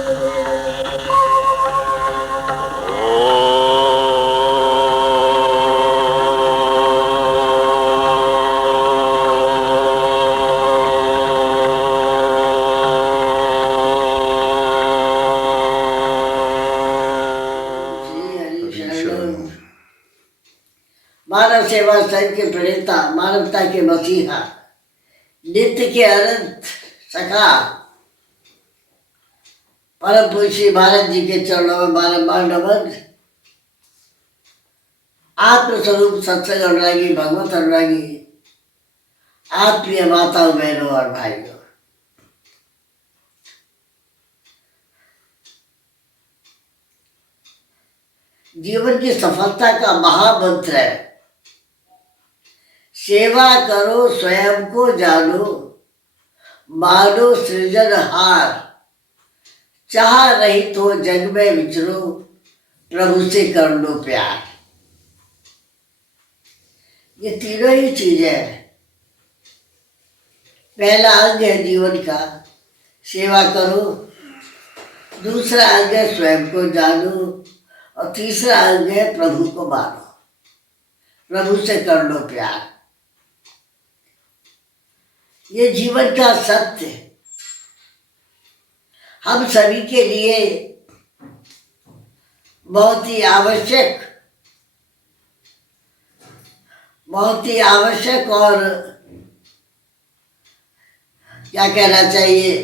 मानव सेवा संघ के प्रणेता, मानवता के मसीहा, नित्य के अनंत सखा परम पुरुषी भारत जी के चरणों में बारंबार नमन। आत्मस्वरूप सत्संग अनुरागी, भगवत अनुरागी, आत्मीय माताओं, बहनों और भाइयों, जीवन की सफलता का महामंत्र है सेवा करो स्वयं को जानो, मानो सृजनहार, चाह रही तो जग में विचरो, प्रभु से कर लो प्यार। ये तीनों ही चीजें, पहला अंग है जीवन का सेवा करो, दूसरा अंग है स्वयं को जानो, और तीसरा अंग है प्रभु को मानो, प्रभु से कर लो प्यार। ये जीवन का सत्य हम सभी के लिए बहुत ही आवश्यक और क्या कहना चाहिए,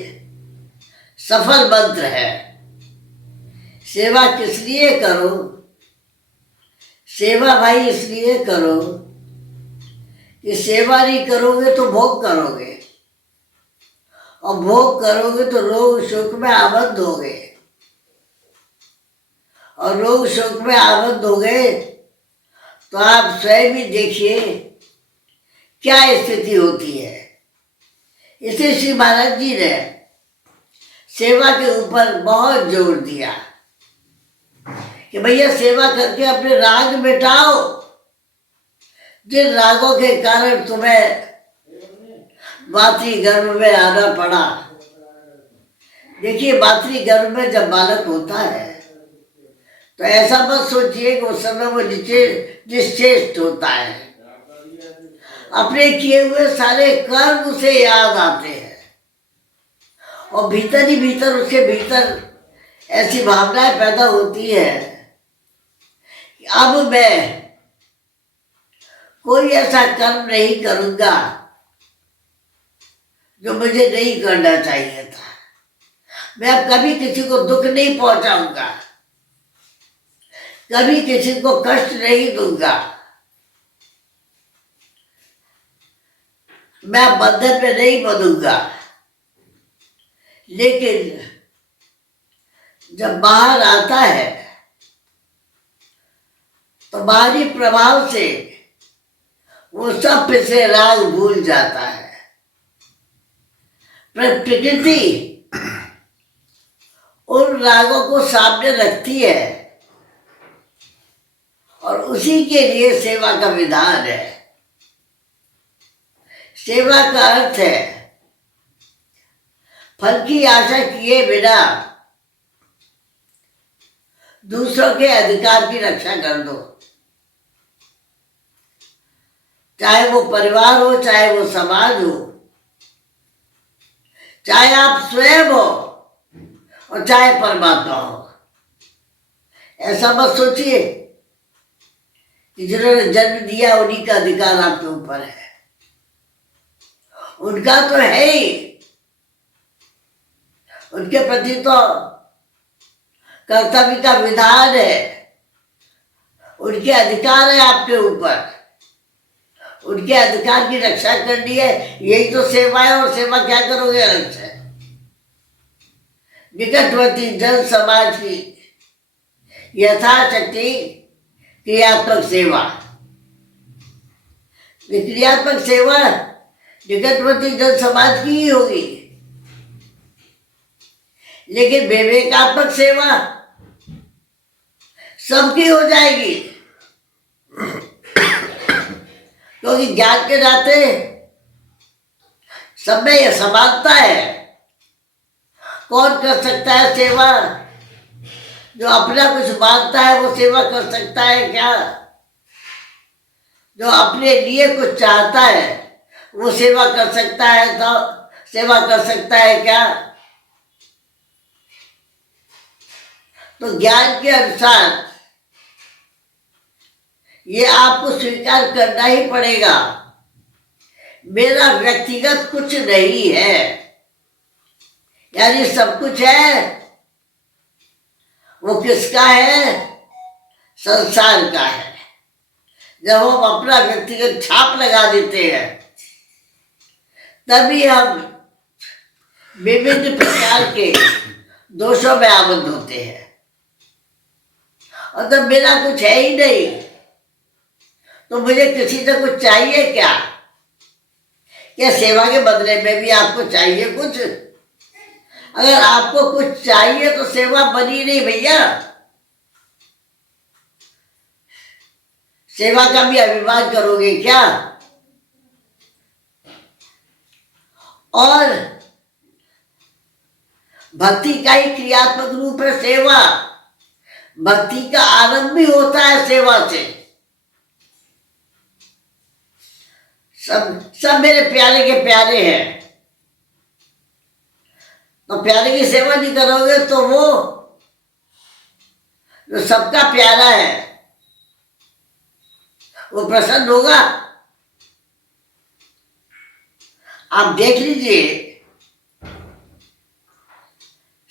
सफल मंत्र है। सेवा किस लिए करो? सेवा भाई इसलिए करो कि सेवा नहीं करोगे तो भोग करोगे, और भोग करोगे तो रोग शोक में आबद्ध होगे, और रोग शोक में आबद्ध हो गए तो आप स्वयं ही देखिए क्या स्थिति होती है। इसे श्री महाराज जी ने सेवा के ऊपर बहुत जोर दिया कि भैया सेवा करके अपने राग मिटाओ, जिन रागों के कारण तुम्हें मातृ गर्भ में आना पड़ा। देखिए, मातृ गर्भ में जब बालक होता है तो ऐसा मत सोचिए कि उस समय वो निश्चेष्ट होता है, अपने किए हुए सारे कर्म उसे याद आते हैं, और भीतर ही भीतर उसके भीतर ऐसी भावनाएं पैदा होती है कि अब मैं कोई ऐसा कर्म नहीं करूंगा जो मुझे नहीं करना चाहिए था, मैं अब कभी किसी को दुख नहीं पहुंचाऊंगा, कभी किसी को कष्ट नहीं दूंगा, मैं बंधन में नहीं बंधूंगा। लेकिन जब बाहर आता है तो बाहरी प्रभाव से वो सब से राग भूल जाता है। प्रकृति उन रागों को सामने रखती है, और उसी के लिए सेवा का विधान है। सेवा का अर्थ है फल की आशा किए बिना दूसरों के अधिकार की रक्षा कर दो, चाहे वो परिवार हो, चाहे वो समाज हो, चाहे आप स्वयं हो, और चाहे परमात्मा हो। ऐसा मत सोचिए कि जिन्होंने जन्म दिया उन्हीं का अधिकार आपके ऊपर है, उनका तो है ही, उनके प्रति तो कर्तव्य का विधान है, उनके अधिकार है आपके ऊपर, उनके अधिकार की रक्षा करनी है, यही तो सेवा है। और सेवा क्या करोगे अलग से? निकटवर्ती जन समाज की यथाशक्ति क्रियात्मक सेवा। क्रियात्मक सेवा निकटवर्ती जन समाज की ही होगी, लेकिन विवेकात्मक सेवा सबकी हो जाएगी, क्योंकि ज्ञान के नाते सब में यह समानता है। कौन कर सकता है सेवा? जो अपना कुछ मानता है वो सेवा कर सकता है क्या? जो अपने लिए कुछ चाहता है वो सेवा कर सकता है? तो सेवा कर सकता है क्या? तो ज्ञान के अनुसार ये आपको स्वीकार करना ही पड़ेगा। मेरा व्यक्तिगत कुछ नहीं है, यानी सब कुछ है। वो किसका है? संसार का है। जब हम अपना व्यक्तिगत छाप लगा देते हैं तभी हम विभिन्न प्रकार के दोषों में आबद्ध होते हैं। और जब मेरा कुछ है ही नहीं तो मुझे किसी से कुछ चाहिए क्या? क्या सेवा के बदले में भी आपको चाहिए कुछ? अगर आपको कुछ चाहिए तो सेवा बनी नहीं भैया। सेवा का भी अभिमान करोगे क्या? और भक्ति का ही क्रियात्मक रूप है सेवा। भक्ति का आरंभ भी होता है सेवा से। सब मेरे प्यारे के प्यारे हैं, तो प्यारे की सेवा नहीं करोगे तो वो जो सबका प्यारा है वो प्रसन्न होगा? आप देख लीजिए,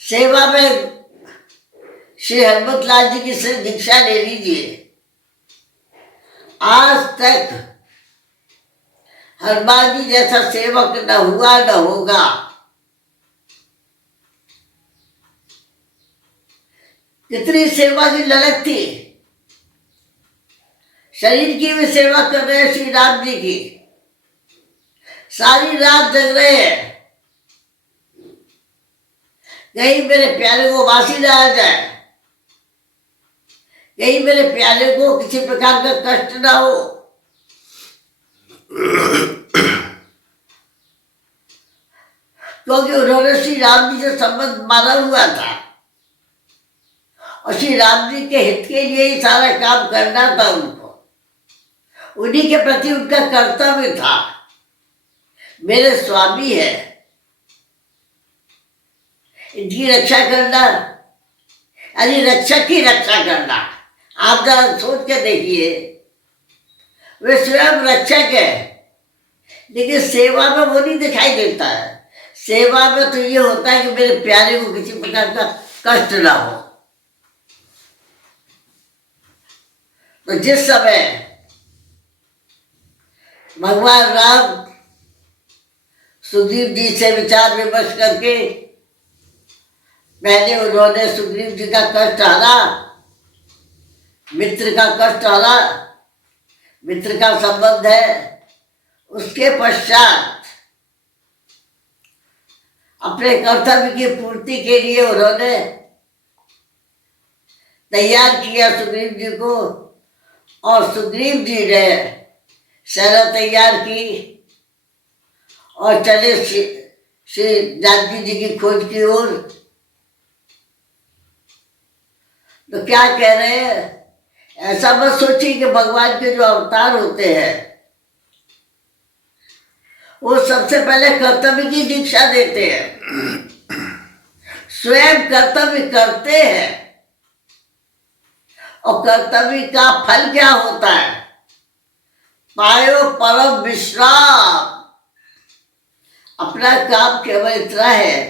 सेवा में श्री हनुमत लाल जी की से दीक्षा ले लीजिए। आज तक हनुमान जी जैसा सेवक न हुआ न होगा। कितनी सेवा की ललक थी। शरीर की भी सेवा कर रहे हैं श्री राम जी की, सारी रात जग रहे हैं, कहीं मेरे प्यारे को वासी ना आ जाए, कहीं मेरे प्यारे को किसी प्रकार का कष्ट ना हो। क्योंकि उन्होंने श्री राम जी से संबंध माना हुआ था और श्री राम जी के हित के लिए ही सारा काम करना था उनको। उन्हीं के प्रति उनका कर्तव्य था। मेरे स्वामी है, इनकी रक्षा करना, यानी रक्षक की रक्षा करना। आप जरा सोच के देखिए, वे स्वयं रक्षक है, लेकिन सेवा में वो नहीं दिखाई देता है। सेवा में तो ये होता है कि मेरे प्यारे को किसी प्रकार का कष्ट ना हो। तो जिस समय भगवान राम सुग्रीव जी से विचार विमर्श करके पहले उन्होंने सुग्रीव जी का कष्ट हरा, मित्र का कष्ट हरा, मित्र का संबंध है। उसके पश्चात अपने कर्तव्य की पूर्ति के लिए उन्होंने तैयार किया सुग्रीव जी को, और सुग्रीव जी ने सेना तैयार की और चले श्री जानकी जी की खोज की ओर। तो क्या कह रहे हैं? ऐसा मत सोचिए कि भगवान के जो अवतार होते हैं वो सबसे पहले कर्तव्य की दीक्षा देते हैं, स्वयं कर्तव्य करते हैं। और कर्तव्य का फल क्या होता है? पायो परम विश्राम। अपना काम केवल इतना है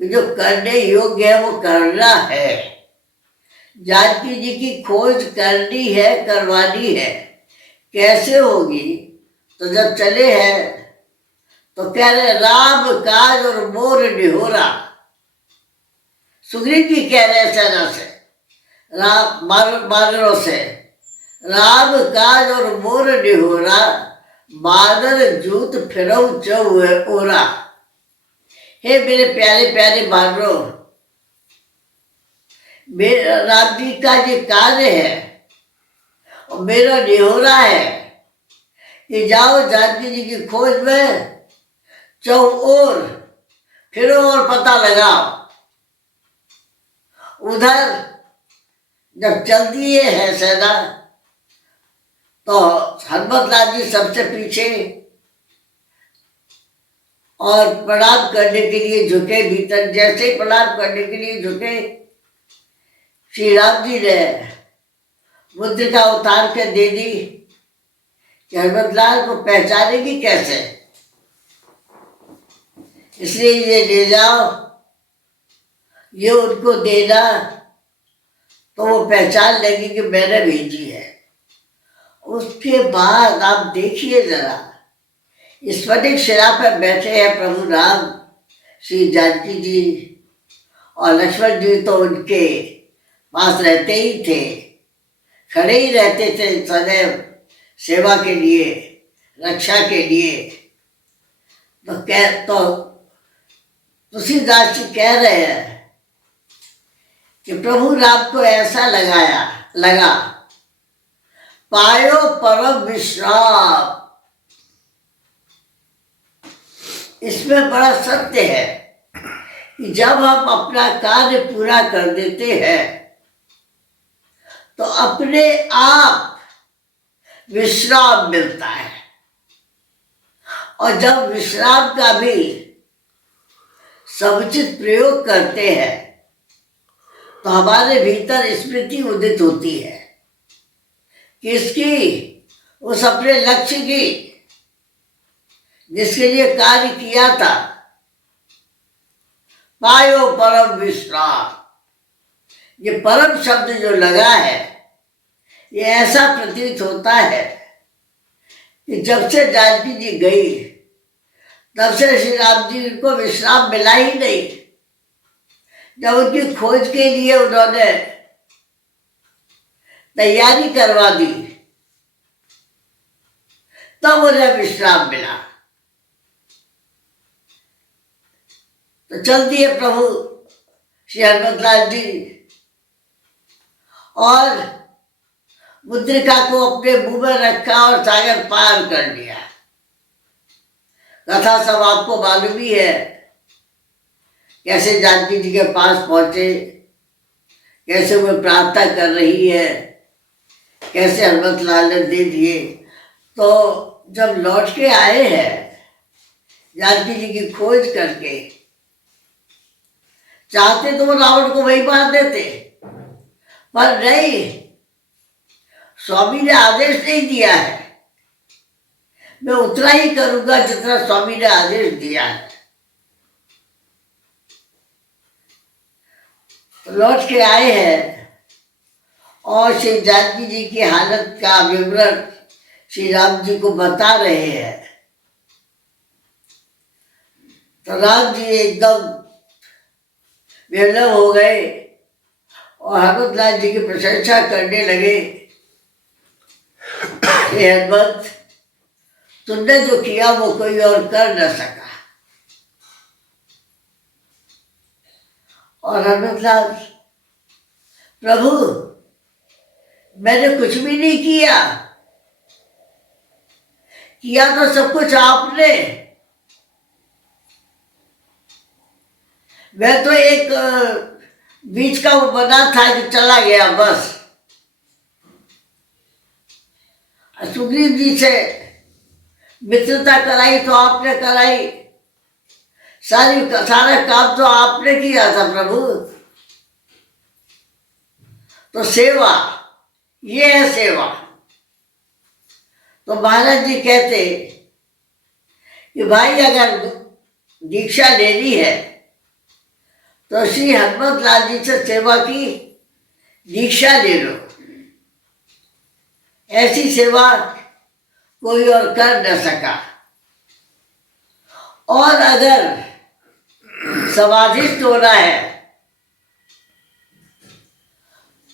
कि जो करने योग्य है वो करना है। जानकी जी की खोज करनी है, करवानी है। कैसे होगी? तो जब चले हैं तो कह रहे राम काज और मोर निहोरा। सुग्रीव जी कह रहे हैं सेना से, राम बानरों से, राम काज और मोर निहोरा, बानर जूत फिरऊ चौ ओरा। हे मेरे प्यारे प्यारे बानरों, मेरा राम जी का ये कार्य है और मेरा निहोरा है कि जाओ जानकी जी की खोज में चौ ओर फिरो और पता लगाओ। उधर जब चलती है सेना तो हनुमतलाल जी सबसे पीछे और प्रणाम करने के लिए झुके भीतर। जैसे ही प्रणाम करने के लिए झुके, श्री राम जी ने मुद्रिका उतार कर दे दी कि हनुमतलाल को पहचानेगी कैसे, इसलिए ये ले जाओ, ये उनको देना, तो वो पहचान लेगी कि मैंने भेजी है। उसके बाद आप देखिए जरा, स्फटिक शिला पर बैठे हैं प्रभु राम, श्री जानकी जी और लक्ष्मण जी तो उनके पास रहते ही थे, खड़े ही रहते थे सदैव सेवा के लिए, रक्षा के लिए। तो तुलसीदास जी कह रहे हैं कि प्रभु राम को ऐसा लगा पायो परम विश्राम। इसमें बड़ा सत्य है कि जब हम अपना कार्य पूरा कर देते हैं तो अपने आप विश्राम मिलता है, और जब विश्राम का भी समुचित प्रयोग करते हैं तो हमारे भीतर स्मृति उदित होती है किसकी, उस अपने लक्ष्य की जिसके लिए कार्य किया था। पायो परम विश्राम, ये परम शब्द जो लगा है, ये ऐसा प्रतीत होता है कि जब से जानकी जी गई तब से श्री राम जी को विश्राम मिला ही नहीं। जब उनकी खोज के लिए उन्होंने तैयारी करवा दी तब उन्हें विश्राम मिला। तो चलती है प्रभु श्री हनुमतलाल जी और मुद्रिका को अपने मुंह में रखा और सागर पार कर लिया। कथा सब आपको मालूम ही है, कैसे जानकी जी के पास पहुंचे, कैसे वो प्रार्थना कर रही है, कैसे हनुमतलाल ने दे दिए। तो जब लौट के आए हैं जानकी जी की खोज करके, चाहते तो वो रावण को वही मार देते, पर नहीं, स्वामी ने आदेश नहीं दिया है, मैं उतना ही करूंगा जितना स्वामी ने आदेश दिया है। लौट के आए हैं और श्री जानकी जी की हालत का विवरण श्री राम जी को बता रहे हैं। तो राम जी एकदम विलंब हो गए और हनुमतलाल जी की प्रशंसा करने लगे। हनुमत, तुमने जो किया वो कोई और कर न सका। और हनुमतलाल, प्रभु मैंने कुछ भी नहीं किया, किया तो सब कुछ आपने। मैं तो एक बीच का वो बना था कि चला गया बस। सुग्रीव जी से मित्रता कराई तो आपने कराई, सारा काम तो आपने किया था प्रभु। तो सेवा, ये है सेवा। तो महाराज जी कहते कि भाई अगर दीक्षा लेनी है तो श्री हनुमतलाल जी से सेवा की दीक्षा ले लो। ऐसी सेवा कोई और कर न सका। और अगर समाधिस्थ होना है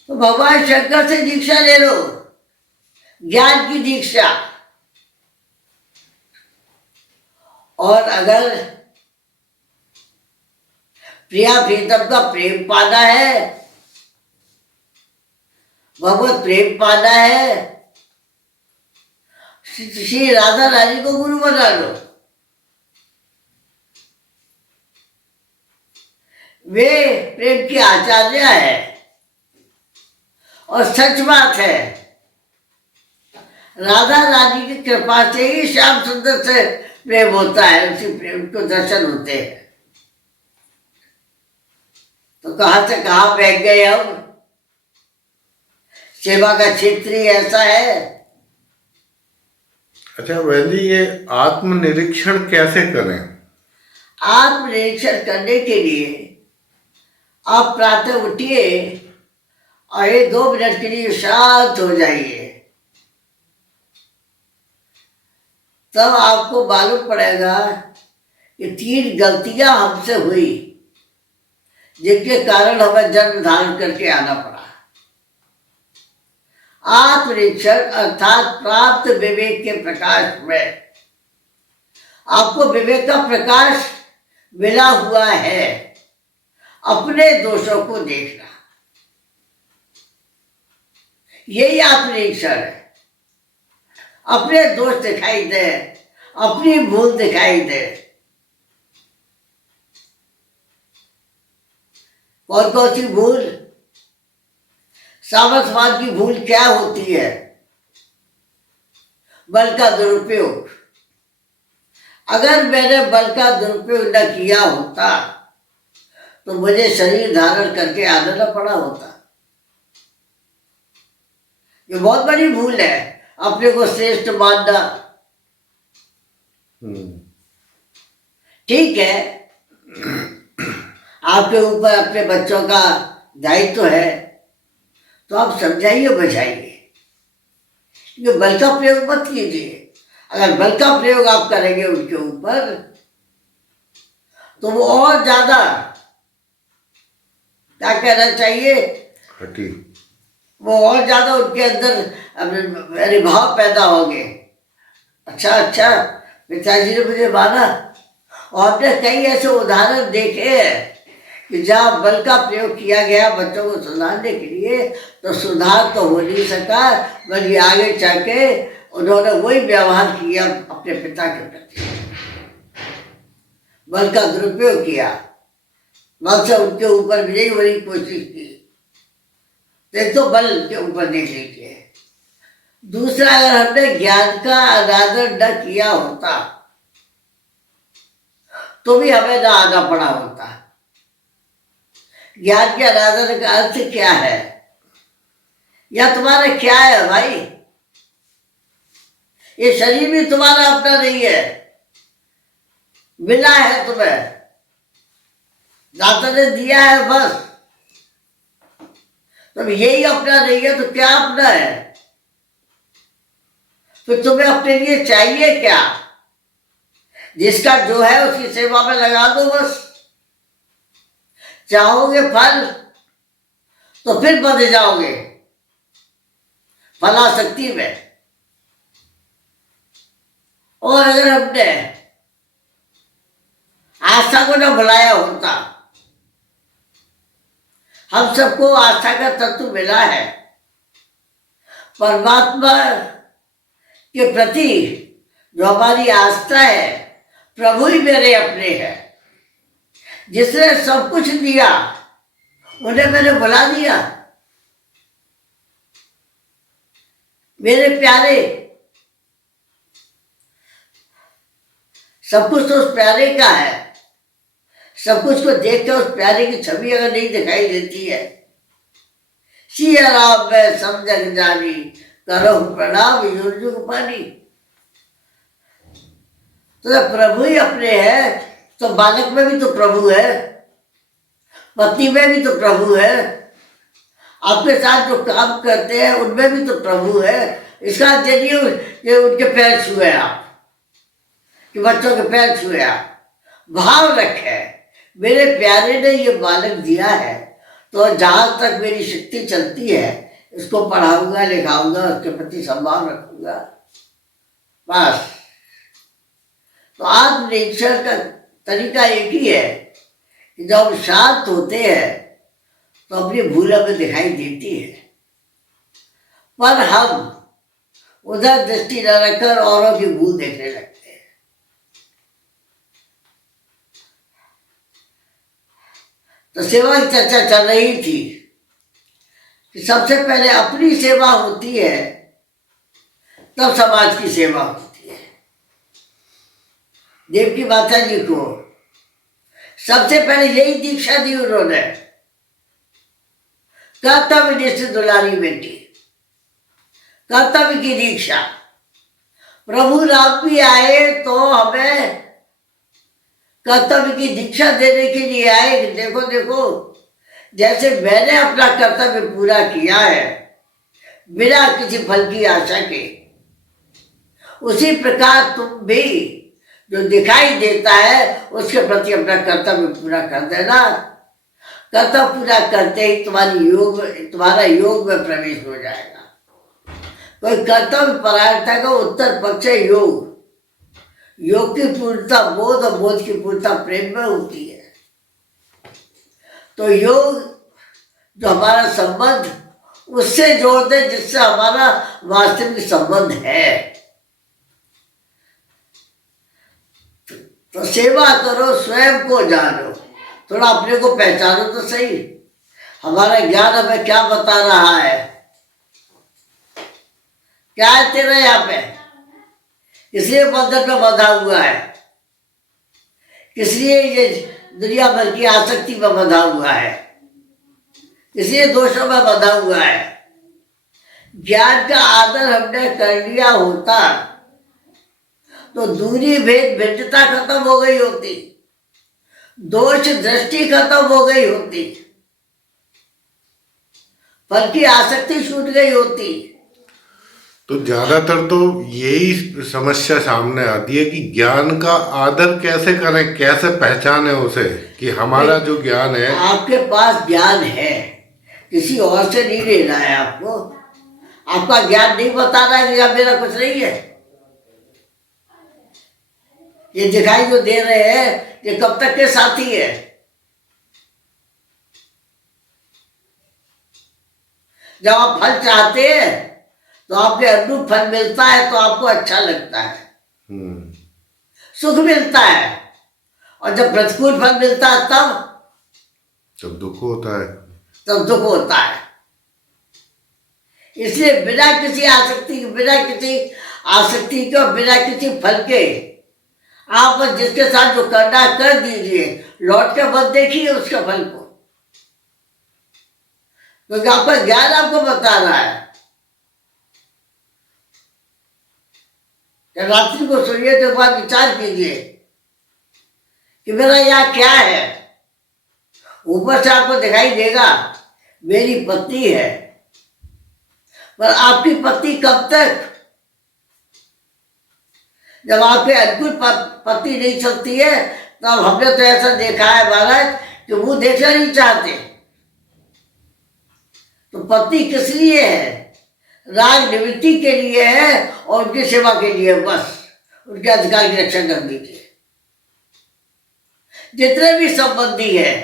तो भगवान शंकर से दीक्षा ले लो, ज्ञान की दीक्षा। और अगर प्रिया प्रीतम का प्रेम पाना है, भगवत प्रेम पाना है, श्री राधा रानी को गुरु बना लो। वे प्रेम की आचार्य है। और सच बात है, राधा रानी की कृपा से ही श्याम सुंदर से प्रेम होता है, उसी प्रेम को दर्शन होते हैं। तो कहां से कहां बह गए हम। सेवा का क्षेत्र ही ऐसा है। अच्छा बहन जी, ये आत्मनिरीक्षण कैसे करें? आत्मनिरीक्षण करने के लिए आप प्रातः उठिए और ये 2 मिनट के लिए शांत हो जाइए। तब आपको मालूम पड़ेगा कि 3 गलतियां हमसे हुई जिनके कारण हमें जन्म धारण करके आना पड़ा। आत्मनिरीक्षण अर्थात प्राप्त विवेक के प्रकाश में आपको विवेक का प्रकाश मिला हुआ है। अपने दोषों को देखना, यही आत्मनिरीक्षण है। अपने दोष दिखाई दे, अपनी भूल दिखाई दे। कौन कौन सी भूल? सामर्थ्यवाद की भूल क्या होती है? बल का दुरुपयोग। अगर मैंने बल का दुरुपयोग न किया होता तो मुझे शरीर धारण करके आना न पड़ा होता। ये बहुत बड़ी भूल है, अपने को श्रेष्ठ मानना। ठीक है, आपके ऊपर अपने बच्चों का दायित्व है, तो आप समझाइए बुझाइए, ये बल का प्रयोग मत कीजिए। अगर बल का प्रयोग आप करेंगे उनके ऊपर तो वो और ज्यादा, क्या कहना चाहिए, हटी, वो और ज्यादा उनके अंदर भाव पैदा होंगे। अच्छा, पिताजी ने मुझे माना। और आपने कई ऐसे उदाहरण देखे हैं कि जहाँ बल का प्रयोग किया गया बच्चों को सुधारने के लिए, तो सुधार तो हो नहीं सका, बल्कि आगे चल के उन्होंने वही व्यवहार किया अपने पिता के प्रति। बल का दुरुपयोग किया, बल से उनके ऊपर विजयी होने की कोशिश की। एक तो बल के ऊपर देख लीजिए। दूसरा, अगर हमने ज्ञान का अनादर न किया होता तो भी हमें न आना पड़ा होता। ज्ञान के अनादर का अर्थ क्या है? या तुम्हारा क्या है भाई? ये शरीर भी तुम्हारा अपना नहीं है, मिला है तुम्हें, दाता ने दिया है बस। तब यही अपना नहीं है तो क्या अपना है? तो तुम्हें अपने लिए चाहिए क्या? जिसका जो है उसकी सेवा में लगा दो बस। चाहोगे फल तो फिर बंध जाओगे फलाशक्ति में। और अगर हमने आस्था को न भुलाया होता, हम सबको आस्था का तत्व मिला है। परमात्मा के प्रति जो हमारी आस्था है, प्रभु ही मेरे अपने हैं। जिसने सब कुछ दिया उन्हें मैंने भुला दिया। मेरे प्यारे, सब कुछ तो उस प्यारे का है। सब कुछ को देख कर उस प्यारे की छवि अगर नहीं दिखाई देती है, सिया राम मैं सब जग जानी, करो प्रणाम युग युग पानी। तो जब प्रभु ही अपने है तो बालक में भी तो प्रभु है, पत्नी में भी तो प्रभु है, आपके साथ जो काम करते हैं उनमें भी तो प्रभु है। इसका जरिए उनके पैर छुए आप, कि बच्चों के पैर छुए आप, भाव रखे मेरे प्यारे ने ये बालक दिया है, तो जहां तक मेरी शक्ति चलती है इसको पढ़ाऊंगा, लिखाऊंगा, उसके प्रति सम्मान रखूंगा बस। तो आत्मनिरीक्षण का तरीका एक ही है कि जब हम शांत होते हैं तो अपनी भूल हमें दिखाई देती है, पर हम उधर दृष्टि न रखकर औरों की भूल देखने लगते हैं। तो सेवा की चर्चा चल रही थी कि सबसे पहले अपनी सेवा होती है, तब समाज की सेवा होती है। देवकी माता जी को सबसे पहले यही दीक्षा दी उन्होंने, कर्तव्य निष्ठ दुलारी बेटी, कर्तव्य की दीक्षा। प्रभु राम भी आए तो हमें कर्तव्य की दीक्षा देने के लिए आए कि देखो देखो, जैसे मैंने अपना कर्तव्य पूरा किया है बिना किसी फल की आशा के, उसी प्रकार तुम भी जो दिखाई देता है उसके प्रति अपना कर्तव्य पूरा कर देना। कर्तव्य पूरा करते ही तुम्हारा योग में प्रवेश हो जाएगा। कोई कर्तव्य परायणता का उत्तर पक्ष है योग। योग की पूर्णता बोध और बोध की पूर्णता प्रेम में होती है। तो योग जो हमारा संबंध उससे जोड़ दे जिससे हमारा वास्तविक संबंध है। तो सेवा करो, स्वयं को जानो, थोड़ा अपने को पहचानो तो सही। हमारा ज्ञान हमें क्या बता रहा है? क्या है तेरा यहाँ पे? इसलिए बंधन में बंधा हुआ है, इसलिए ये दुनिया भर की आसक्ति में बंधा हुआ है, इसलिए दोषों में बंधा हुआ है। ज्ञान का आदर हमने कर लिया होता तो दूरी भेद भिन्नता खत्म हो गई होती, दोष दृष्टि खत्म हो गई होती, फल की आसक्ति छूट गई होती। तो ज्यादातर तो यही समस्या सामने आती है कि ज्ञान का आदर कैसे करें, कैसे पहचाने उसे कि हमारा जो ज्ञान है। आपके पास ज्ञान है, किसी और से नहीं लेना है आपको। आपका ज्ञान नहीं बता रहा है कि मेरा कुछ नहीं है। ये दिखाई जो दे रहे हैं ये कब तक के साथी है? जब आप फल चाहते हैं तो आपके अनुरूप फल मिलता है तो आपको अच्छा लगता है, सुख मिलता है। और जब प्रतिकूल फल मिलता है तब दुख होता है, तब दुख होता है। इसलिए बिना किसी आसक्ति के, बिना किसी फल के आप जिसके साथ जो करना कर दीजिए, लौट के मत देखिए उसके फल को, क्योंकि आपका ज्ञान आपको बता रहा है। रात्रि को सोइए तो बाद विचार कीजिए कि मेरा यहाँ क्या है। ऊपर से आपको दिखाई देगा मेरी पत्नी है, पर आपकी पत्नी कब तक? जब आपके अनुकूल पत्नी नहीं चलती है तब हमने तो ऐसा देखा है महाराज कि वो देखना नहीं चाहते। तो पत्नी किस लिए है? राग निवृत्ति के लिए है और उनकी सेवा के लिए, बस उनके अधिकार की रक्षा करने के लिए। जितने भी संबंधी है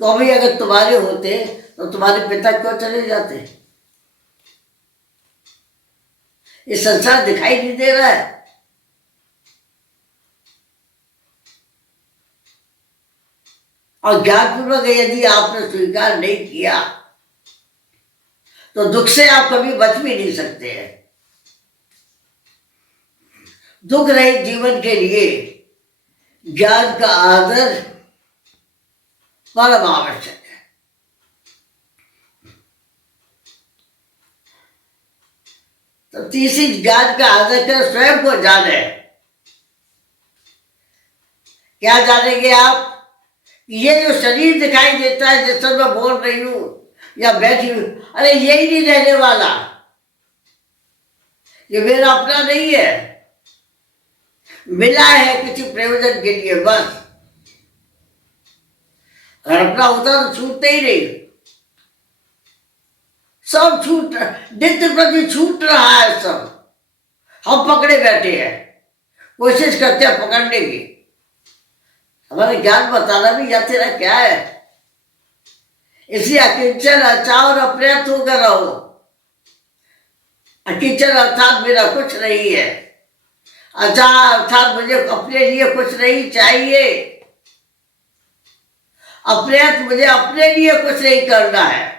तो अभी अगर तुम्हारे होते तो तुम्हारे पिता क्यों चले जाते? ये संसार दिखाई नहीं दे रहा है। और ज्ञानपूर्वक यदि आपने स्वीकार नहीं किया तो दुख से आप कभी बच भी नहीं सकते हैं। दुख रहित जीवन के लिए ज्ञान का आदर परम आवश्यक है। तो तीसरी ज्ञान का आदर कर स्वयं को जाने। क्या जानेंगे आप? ये जो शरीर दिखाई देता है जिस समय मैं बोल रही हूं या बैठी हूं, अरे यही नहीं रहने वाला, ये मेरा अपना नहीं है, मिला है किसी प्रयोजन के लिए बस। अगर अपना होता तो छूटते ही नहीं। सब छूट, नित्य प्रति छूट रहा है सब। हम पकड़े बैठे हैं, कोशिश करते हैं पकड़ने की। हमारे ज्ञान बताना भी या तेरा क्या है? इसलिए अकिंचन अचार अप्रयत होकर रहो। अकिंचन अर्थात मेरा कुछ नहीं है, अचार अर्थात मुझे अपने लिए कुछ नहीं चाहिए। अपने आप मुझे अपने लिए कुछ नहीं करना है।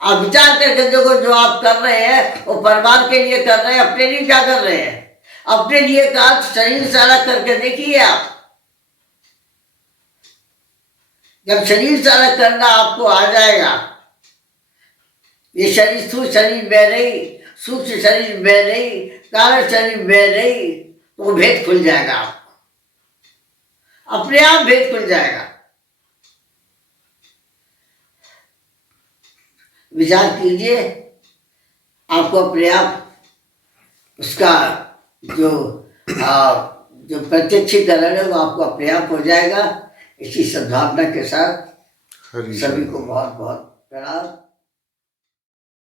आप विचार करके देखो, जो आप कर रहे हैं वो परिवार के लिए कर रहे हैं, अपने लिए क्या कर रहे हैं? अपने लिए का शरीर सारा करके देखिए आप। जब शरीर सारा करना आपको आ जाएगा, ये शरीर स्थूल शरीर में नहीं, सूक्ष्म शरीर में नहीं, कारण शरीर में नहीं, तो वो भेद खुल जाएगा आपको, अपने आप भेद खुल जाएगा। विचार कीजिए, आपको अपने आप उसका जो जो प्रत्यक्षीकरण है वो आपको अपने आप हो जाएगा। इसी सद्भावना के साथ हरी सभी को बहुत बहुत प्रणाम।